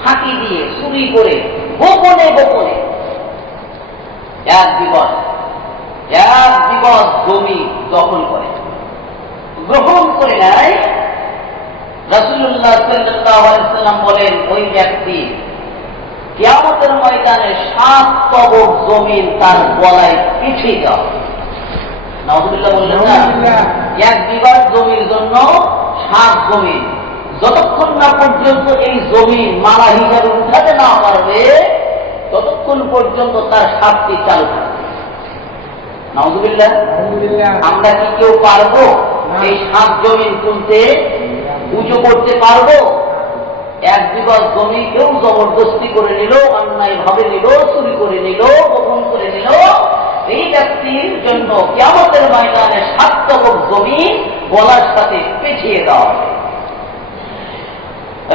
ফাঁকি দিয়ে চুরি করে গোপনে গোপনে এক বিগত জমি দখল করে, গ্রহণ করে নেয়, রাসূলুল্লাহ সাল্লাল্লাহু আলাইহি ওয়াসাল্লাম বলেন ওই ব্যক্তি কিয়ামতের ময়দানে 7 তবক জমিন তার গলায় পিছিয়ে দেওয়া। নাউযুবিল্লাহ বললেন না? এক বিঘা জমির জন্য 7 জমিন, যতক্ষণ না পর্যন্ত এই জমিন মালা হিসাবে উঠাতে না পারবে ততক্ষণ পর্যন্ত তার শাস্তি চালু থাকবে। নাউযুবিল্লাহ। আমরা কি কেউ পারবো এই 7 জমিন তুলতে, পুজো করতে পারবো? এক বিঘা জমি কেউ জবরদস্তি করে নিল, অন্যায় ভাবে নিল, চুরি করে নিল, গোপন করে নিল, এই ব্যক্তির জন্য কিয়ামতের ময়দানে 7 তবক জমি গলার সাথে পেঁচিয়ে দেওয়া হবে।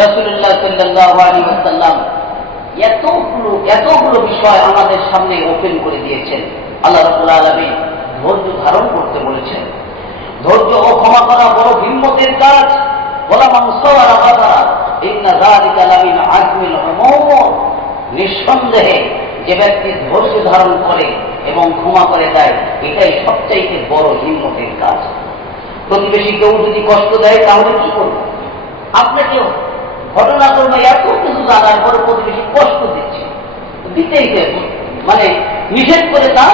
রাসূলুল্লাহ সাল্লাল্লাহু আলাইহি ওয়াসাল্লাম এতগুলো বিষয় আমাদের সামনে ওপেন করে দিয়েছেন। আল্লাহ রাব্বুল আলামিন ধৈর্য ধারণ করতে বলেছেন। ধৈর্য ও ক্ষমা করা বড় হিম্মতের কাজ। ওয়ালা মান সাবারা গাফারা ইন্না যালিকা লামিন আযমিল উমুর। নিঃসন্দেহে যে ব্যক্তি ধৈর্য ধারণ করে এবং ক্ষমা করে দেয়, এটাই সবচাইতে বড় হিম্মতের কাজ। প্রতিবেশী কেউ যদি কষ্ট দেয় তাহলে কি করবে? আপনাকেও ঘটনাক্রমে এত কিছু জানার পরে প্রতিবেশী কষ্ট দিচ্ছে, দিতেই দেবে, মানে নিষেধ করে তা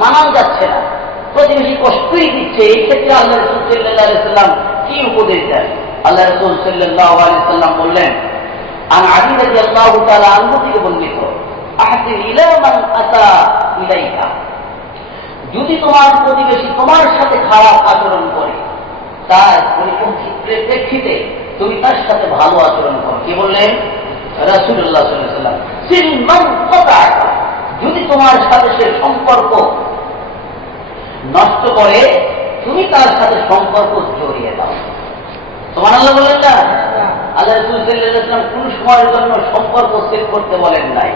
মানাও যাচ্ছে না, প্রতিবেশী কষ্টই দিচ্ছে। এই ক্ষেত্রে আল্লাহ রাসূল সাল্লাল্লাহু আলাইহি ওয়াসাল্লাম কি উপদেশ দেন? আল্লাহ রাসূল সাল্লাল্লাহু আলাইহি ওয়াসাল্লাম বললেন, আন আলী রাদিয়াল্লাহু তাআলা আনহু থেকে বর্ণিত, আহসিন ইলা মান আতা ইলাইকা, যদি তোমার প্রতিবেশী তোমার সাথে খারাপ আচরণ করে, তার পরিপ্রেক্ষিতে তুমি তার সাথে ভালো আচরণ করো। কি বললেন রাসূলুল্লাহ সাল্লাল্লাহু আলাইহি ওয়াসাল্লাম? সিলমান কাতা'কা, যদি তোমার সাথে সে সম্পর্ক নষ্ট করে, তুমি তার সাথে সম্পর্ক জড়িয়ে দাও। সুবহানাল্লাহ বলেন না? আল্লাহ রাসূল সাল্লাল্লাহু আলাইহি ওয়াসাল্লাম কোন সময়ের জন্য সম্পর্ক সেট করতে বলেন নাই।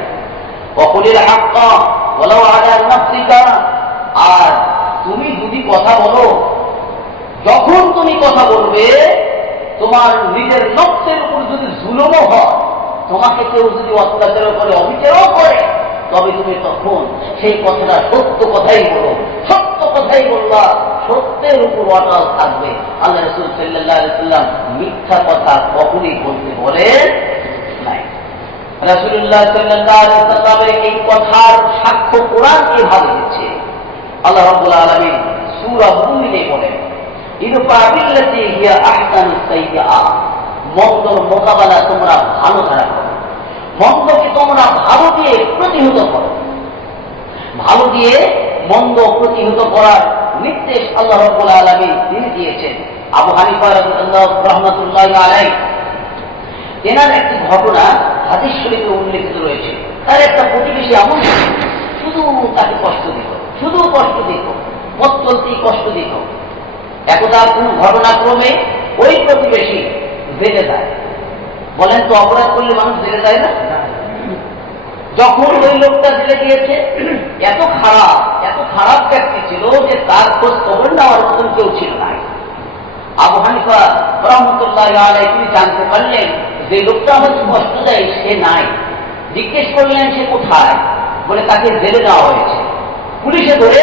ওয়াকুলিল হাক্কা ওয়ালাউ আলা নাফসিকা, আর তুমি যদি কথা বলো, যখন তুমি কথা বলবে তোমার নিজের নফসের উপর যদি জুলুমও হয়, তোমাকে কেউ যদি অত্যাচার করে, অবিচারও করে, তবে তুমি তখন সেই কথাটা সত্য কথাই বলো, সত্য কথাই বলবা, সত্যের উপর অটল থাকবে। আল্লাহ রাসূল সাল্লাল্লাহু আলাইহি ওয়াসাল্লাম মিথ্যা কথা কখনই বলতে বলেন নাই। রাসূলুল্লাহ সাল্লাল্লাহু আলাইহি ওয়াসাল্লামের এই কথার সাক্ষ্য কোরআন এভাবে দিচ্ছে। আল্লাহ রাব্বুল আলামিন সূরা মুমিনে বলেন, ইদফা বিল্লাতি হিয়া আহসানুস সাইয়্যা, মন্দর মোকাবেলা তোমরা ভালো দ্বারা করো, মন্দকে তোমরা ভালো দিয়ে প্রতিহত করো। ভালো দিয়ে মন্দ প্রতিহত করার নির্দেশ আল্লাহ রাব্বুল আলামিন তিনি দিয়েছেন। আবু হানিফা রাহমাতুল্লাহি আলাইহি এনার একটি ঘটনা হাদিস শরীফে উল্লেখিত রয়েছে। তার একটা প্রতিবেশী এমন শুধু তাকে কষ্ট দিত, শুধু কষ্ট দিত, পথ চলতেই কষ্ট দিত। একদা কোন ঘটনাক্রমে ওই প্রতিবেশী জেলে যায়। বলেন তো, অপরাধ করলে মানুষ জেলে যায় না? যখন ওই লোকটা জেলে গিয়েছে, এত খারাপ ব্যক্তি ছিল যে তার খোঁজ খবর নেওয়ার মতন কেউ ছিল না। আবু হানিফা রাহমাতুল্লাহি আলাইহি তিনি জানতে পারলেন যে লোকটা আমাকে কষ্ট দেয় সে নাই। জিজ্ঞেস করলেন সে কোথায়? বলে তাকে জেলে দেওয়া হয়েছে, পুলিশে ধরে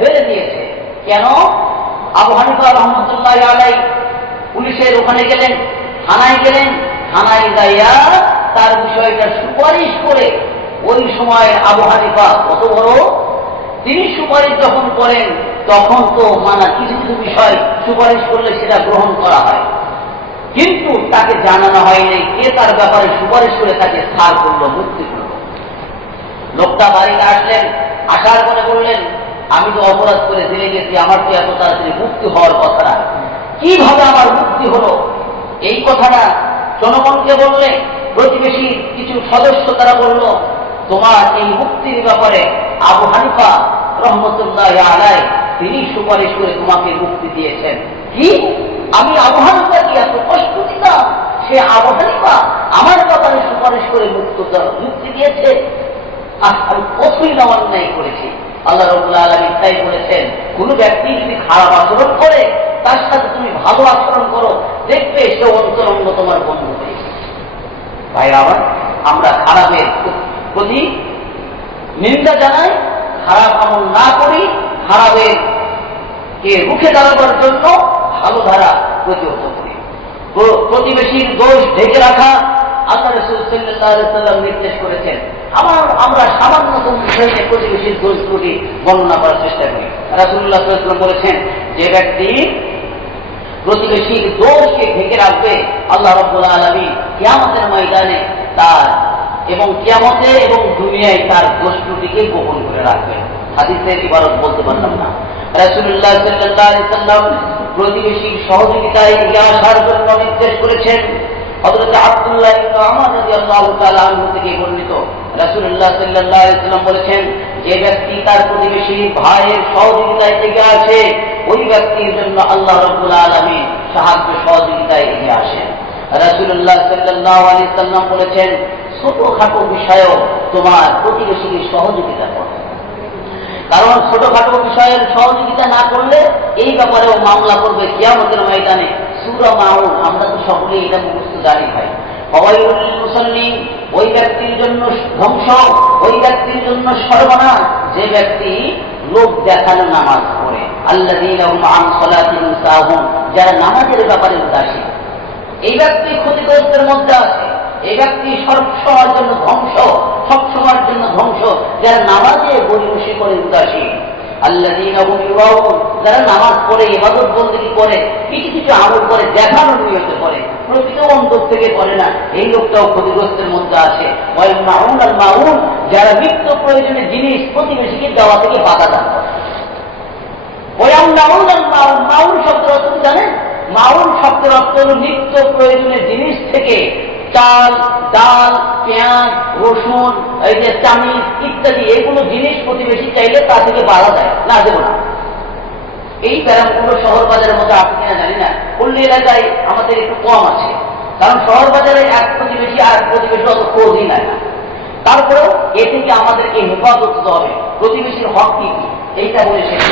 জেলে দিয়েছে। কেন? আবু হানিফা রহমতুল্লাহ আলাইহি পুলিশের ওখানে গেলেন, থানায় গেলেন, থানায় যাইয়া তার বিষয়টা সুপারিশ করে, ওই সময় আবু হানিফা কত বড়, তিনি সুপারিশ যখন করেন তখন তো কিছু কিছু বিষয় সুপারিশ করলে সেটা গ্রহণ করা হয়, কিন্তু তাকে জানানো হয়নি কে তার ব্যাপারে সুপারিশ করে তাকে ছাড় করলো, মুক্তি করলো। লোকটা বাড়িতে আসলেন, আসার পরে বললেন, আমি তো অপরাধ করে জেলে গেছি, আমার তো এত তাড়াতাড়ি মুক্তি হওয়ার কথা না, কিভাবে আমার মুক্তি হলো? এই কথাটা জনগণকে বললে, প্রতিবেশী কিছু সদস্য তারা বলল, তোমার এই মুক্তির ব্যাপারে আবু হানিফা রহমতুল্লাহ আলাইহি তিনি সুপারিশ করে তোমাকে মুক্তি দিয়েছেন। কি? আমি আবু হানিফাকে এত কষ্ট দিতাম, সে আবু হানিফা আমার ব্যাপারে সুপারিশ করে মুক্তি দিয়েছে? আমি কতই না অন্যায় করেছি। আল্লাহ রাব্বুল আলামিন তাই বলেছেন, কোন ব্যক্তি যদি খারাপ আচরণ করে তার সাথে তুমি ভালো আচরণ করো, দেখবে সে অন্তরঙ্গ তোমার বন্ধু হয়ে গেছে। ভাই আবার আমরা খারাপের প্রতি নিন্দা জানাই, খারাপ আমল না করি, খারাপের কে রুখে দাঁড়াবার জন্য ভালো ধারা প্রতিহত করি। প্রতিবেশীর দোষ ঢেকে রাখা আল্লাহ রাসূল সাল্লাল্লাহু আলাইহি ওয়াসাল্লাম নির্দেশ করেছেন। আমরা সামান্যতম বিষয় নিয়ে প্রতিবেশীর দোষ ত্রুটি বর্ণনা করার চেষ্টা করি। রাসূলুল্লাহ সাল্লাল্লাহু আলাইহি ওয়াসাল্লাম বলেছেন, যে ব্যক্তি প্রতিবেশীর দোষকে ঢেকে রাখবে, আল্লাহ রাব্বুল আলামিন কিয়ামতের ময়দানে তার এবং কিয়ামতে এবং দুনিয়ায় তার দোষ ত্রুটিকে গোপন করে রাখবে। হাদিসের ইবারত বলতে পারলাম না। রাসূলুল্লাহ সাল্লাল্লাহু আলাইহি ওয়াসাল্লাম প্রতিবেশীর সহযোগিতায় এগিয়ে আসার জন্য নির্দেশ করেছেন। হযরত আব্দুল্লাহ ইবনে উমর রাদিয়াল্লাহু তাআলা আনহু থেকে বর্ণিত, রাসূলুল্লাহ সাল্লাল্লাহু আলাইহি ওয়াসাল্লাম বলেছেন, যে ব্যক্তি তার প্রতিবেশী ভাইয়ের সহযোগিতায় এগিয়ে আসে, ওই ব্যক্তির জন্য আল্লাহ রাব্বুল আলামিন সাহায্য সহযোগিতায় এগিয়ে আসেন। রাসূলুল্লাহ সাল্লাল্লাহু আলাইহি ওয়াসাল্লাম বলেছেন, ছোটখাটো বিষয়েও তোমার প্রতিবেশীকে সহযোগিতা করো, কারণ ছোটখাটো বিষয়ের সহযোগিতা না করলে এই ব্যাপারেও মামলা করবে কিয়ামতের ময়দানে। সূরা মাউন আমরা তো সকলেই এটা মুখস্থ জানি ভাই। ফাওয়াইলুল লিল মুসাল্লিন, ওই ব্যক্তির জন্য ধ্বংস, ওই ব্যক্তির জন্য সর্বনাশ যে ব্যক্তি লোক দেখানো নামাজ পড়ে। আল্লাযীনা হুম আন সালাতিহিম সাহুন, যারা নামাজের ব্যাপারে উদাসীন, এই ব্যক্তি ক্ষতিগ্রস্তের মধ্যে আছে। এই ব্যক্তি সবসময়ের জন্য ধ্বংস, সবসময়ের জন্য ধ্বংস, যারা নামাজে বলিবসি করে উদাসীন। আল্লাযীনা হুম ইউরাউন, যারা নামাজ পড়ে, ইবাদত বন্দেগী করে, কিছু কিছু আমল করে, দেখানোর নিয়তে করে, প্রকৃত অন্তর থেকে করে না, এই লোকটাও ক্ষতিগ্রস্তের মধ্যে আছে। ওয়াল মাউন আল মাউন, যারা নিত্য প্রয়োজনীয় জিনিস প্রতিবেশীকে দেওয়া থেকে বাধা দান করে। ওয়াল মাউন আল মাউন, মাউন শব্দের অর্থ কি জানেন? মাউন শব্দের অর্থ হল নিত্য প্রয়োজনীয় জিনিস থেকে চাল, ডাল, পেঁয়াজ, রসুন, এই যে চামিচ ইত্যাদি, এগুলো জিনিস প্রতিবেশী চাইলে তা থেকে বাধা দেয়, না দেব না। এই ব্যায়ামগুলো শহর বাজারের মধ্যে আপনি কিনা জানি না, পল্লী এলাকায় আমাদের একটু কম আছে, কারণ শহর বাজারে এক প্রতিবেশী আর এক প্রতিবেশী অত খোঁজই নেয় না। তারপরেও এ থেকে আমাদেরকে হেফাজত করতে হবে। প্রতিবেশীর হক কি কি এইটা বলে শেষ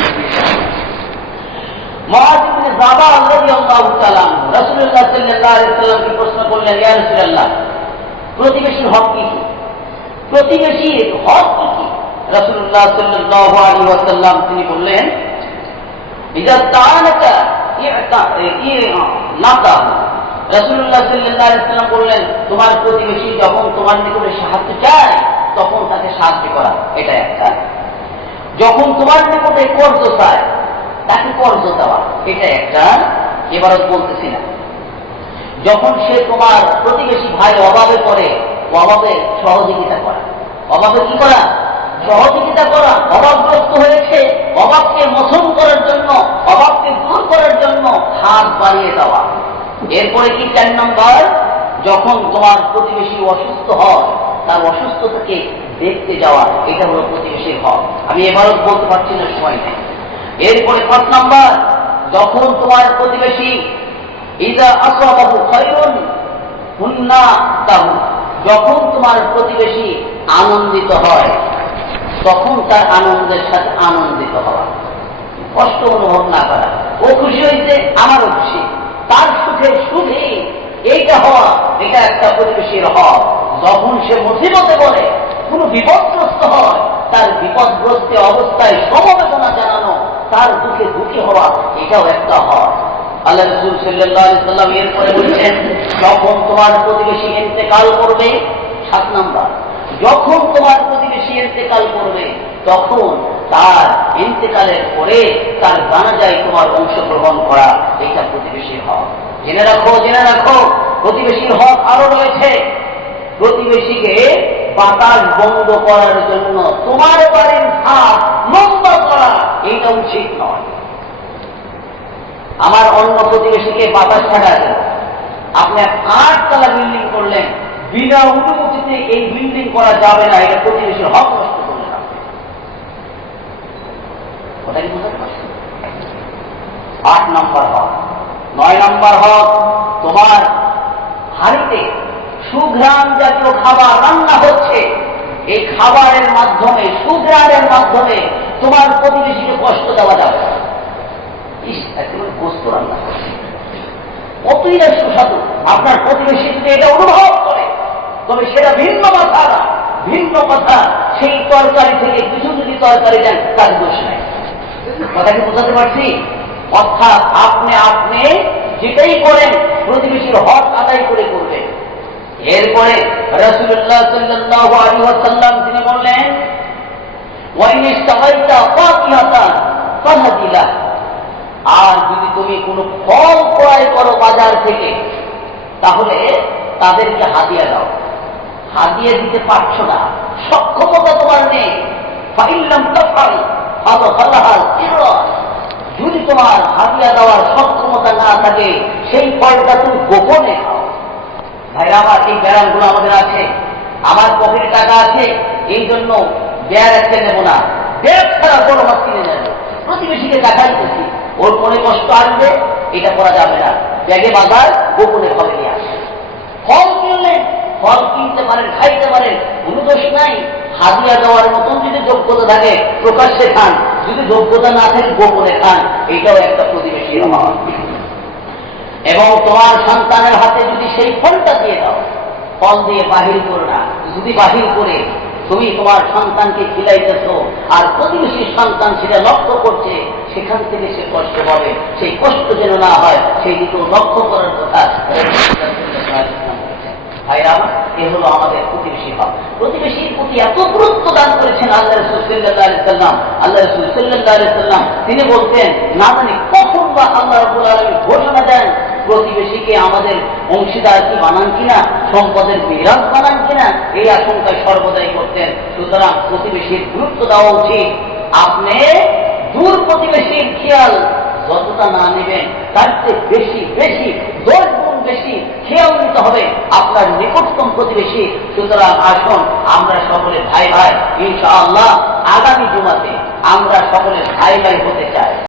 মুআয ইবনে জাবাল রাদিয়াল্লাহু তাআলা রাসূলুল্লাহ সাল্লাল্লাহু আলাইহি ওয়াসাল্লামকে প্রশ্ন করলেন, ইয়া রাসূলুল্লাহ, প্রতিবেশীর হক কি কি? প্রতিবেশীর হক কি কি? রাসূলুল্লাহ সাল্লাল্লাহু আলাইহি ওয়াসাল্লাম তিনি বললেন, ইযা তাআলাকা ই'তা, রাসূলুল্লাহ সাল্লাল্লাহু আলাইহি ওয়াসাল্লাম বললেন, তোমার প্রতিবেশী যখন তোমার নিকটে সাহায্য চায় তখন তাকে সাহায্য করা, এটা একটা। যখন তোমার নিকটে কর্জ চায় তাকে কর্জ দেওয়া, এটা একটা। এবার বলতেছি না, যখন সে তোমার প্রতিবেশী ভাই অভাবে পড়ে, অভাবে সহযোগিতা করা। অভাবে কি করা? সহযোগিতা করা। অভাবগ্রস্ত হয়েছে, অভাবকে মোচন করার জন্য, অভাবকে দূর করার জন্য হাত বাড়িয়ে দেওয়া। এরপরে কি 4 নম্বর, যখন তোমার প্রতিবেশী অসুস্থ হয় তার অসুস্থতাকে দেখতে যাওয়া, এটা হলো প্রতিবেশীর হক। আমি এবারও বলতে পারছি না, সময় নেই। এরপরে 5 নম্বর, যখন তোমার প্রতিবেশী ইযা আসাবাহু খায়রুন হুন্না তাহু, যখন তোমার প্রতিবেশী আনন্দিত হয় তখন তার আনন্দের সাথে আনন্দিত হওয়া, কষ্ট অনুভব না করা। ও খুশি হয়েছে, আমারও খুশি, তার সুখে সুখী এইটা হওয়া, এটা একটা প্রতিবেশীর হক। যখন সে মুসিবতে পড়ে কোনো বিপদগ্রস্ত হয়, তার বিপদগ্রস্ত অবস্থায় সমবেদনা জানানো, তার দুঃখে দুঃখী হওয়া, এটাও একটা হয়। আল্লাহ রাসূল সাল্লাল্লাহু আলাইহি ওয়াসাল্লাম এরপরে বলছেন, যখন তোমার প্রতিবেশী ইন্তেকাল করবে, 7 নাম্বার, যখন তোমার প্রতিবেশী ইন্তেকাল করবে, তখন তার ইন্তেকালের পরে তার জানাজায় তোমার অংশগ্রহণ করা, এটা প্রতিবেশীর হক। জেনে রাখো, জেনে রাখো, প্রতিবেশীর হক আরো রয়েছে। প্রতিবেশীকে বাতাস বন্ধ করার জন্য তোমার বাড়ির ছাদ লম্বা করা, এটা উচিত নয়। আমার অন্য প্রতিবেশীকে বাতাস ছাড়া গেল, আপনি 8 তলা বিল্ডিং করলেন, বিনা অনুমতিতে এই বিল্ডিং করা যাবে না, এটা প্রতিবেশীর হক নষ্ট করলেন আপনি। কথা কি বুঝতে পারছেন? 8 নম্বর হক। 9 নম্বর হক, তোমার হাড়িতে সুঘ্রাণ জাতীয় খাবার রান্না হচ্ছে, এই খাবারের মাধ্যমে, সুঘ্রাণের মাধ্যমে তোমার প্রতিবেশীকে কষ্ট দেওয়া যাবে না। একেবারে গোস্ত রান্না করছে, কতই না সুস্বাদু, আপনার প্রতিবেশী যদি এটা অনুভব করে, তবে সেটা ভিন্ন কথা না, ভিন্ন কথা। সেই তরকারি থেকে কিছু যদি তরকারি দেন, তার দোষ নাই। কথা কি বোঝাতে পারছি? অর্থাৎ আপনি যেটাই করেন প্রতিবেশীর হক আদায় করে করবেন। এরপরে রাসূলুল্লাহ সাল্লাল্লাহু আলাইহি ওয়াসাল্লাম তিনি বললেন, ওয়াইন ইসতাগাইতা ফাকিহাতান ফাহাদিলা, আর যদি তুমি কোনো ফল ক্রয় করো বাজার থেকে, তাহলে তাদেরকে হাদিয়া দাও। হাদিয়া দিতে পারছো না, সক্ষমতা তোমার নেই, ফাইল্লাম তাফআল ফাদখালাহাল ইররাস, যদি তোমার হাদিয়া দেওয়ার সক্ষমতা না থাকে, সেই ফলটা তুমি গোপনে খাও। ভাইরা আমার, এই ব্যায়ামগুলো আমাদের আছে, আমার পকেটে টাকা আছে, এই জন্য ব্যাগ একটা নেব না, ব্যাগ ছাড়া বড় মাছ কিনে নেব, প্রতিবেশীকে দেখাইতেছি, ওর মনে কষ্ট আসবে, এটা করা যাবে না। ব্যাগে বাজার গোপনে ফলে নিয়ে আসে। ফল কিনলেন, ফল কিনতে পারেন, খাইতে পারেন, কোনো দোষ নাই। হাদিয়া দেওয়ার মতন যদি যোগ্যতা থাকে প্রকাশ্যে খান, যদি যোগ্যতা না থাকে গোপনে খান, এটাও একটা প্রতিবেশীর অভাব। এবং তোমার সন্তানের হাতে যদি সেই ফলটা দিয়ে দাও, ফল দিয়ে বাহির করো না, যদি বাহির করে তুমি তোমার সন্তানকে খিলাইতেছ, আর প্রতিবেশীর সন্তান সেটা লক্ষ্য করছে, সেখান থেকে সে কষ্ট পাবে, সেই কষ্ট যেন না হয় সেই দিকেও লক্ষ্য করার কথা। ভাইরা, এ হলো আমাদের প্রতিবেশী হক। প্রতিবেশীর প্রতি এত গুরুত্ব দান করেছেন আল্লাহ রাসূল সাল্লাল্লাহু আলাইহি ওয়াসাল্লাম। আল্লাহ রাসূল সাল্লাল্লাহু আলাইহি ওয়াসাল্লাম তিনি বলতেন, না জানি কখন বা আল্লাহ রাব্বুল আলামিন ঘোষণা দেন, প্রতিবেশীকে আমাদের অংশীদার কি বানান কিনা, সম্পদের মিরাস বানান কিনা, এই আশঙ্কায় সর্বদাই করতেন। সুতরাং প্রতিবেশীর গুরুত্ব দেওয়া উচিত। আপনি দূর প্রতিবেশীর খেয়াল যতটা না নেবেন, তার চেয়ে বেশি বেশি 10 গুণ বেশি খেয়াল নিতে হবে আপনার নিকটতম প্রতিবেশী। সুতরাং আসুন আমরা সকলে ভাই ভাই, ইনশাআল্লাহ আগামী জুমাতে আমরা সকলে ভাই ভাই হতে চাই।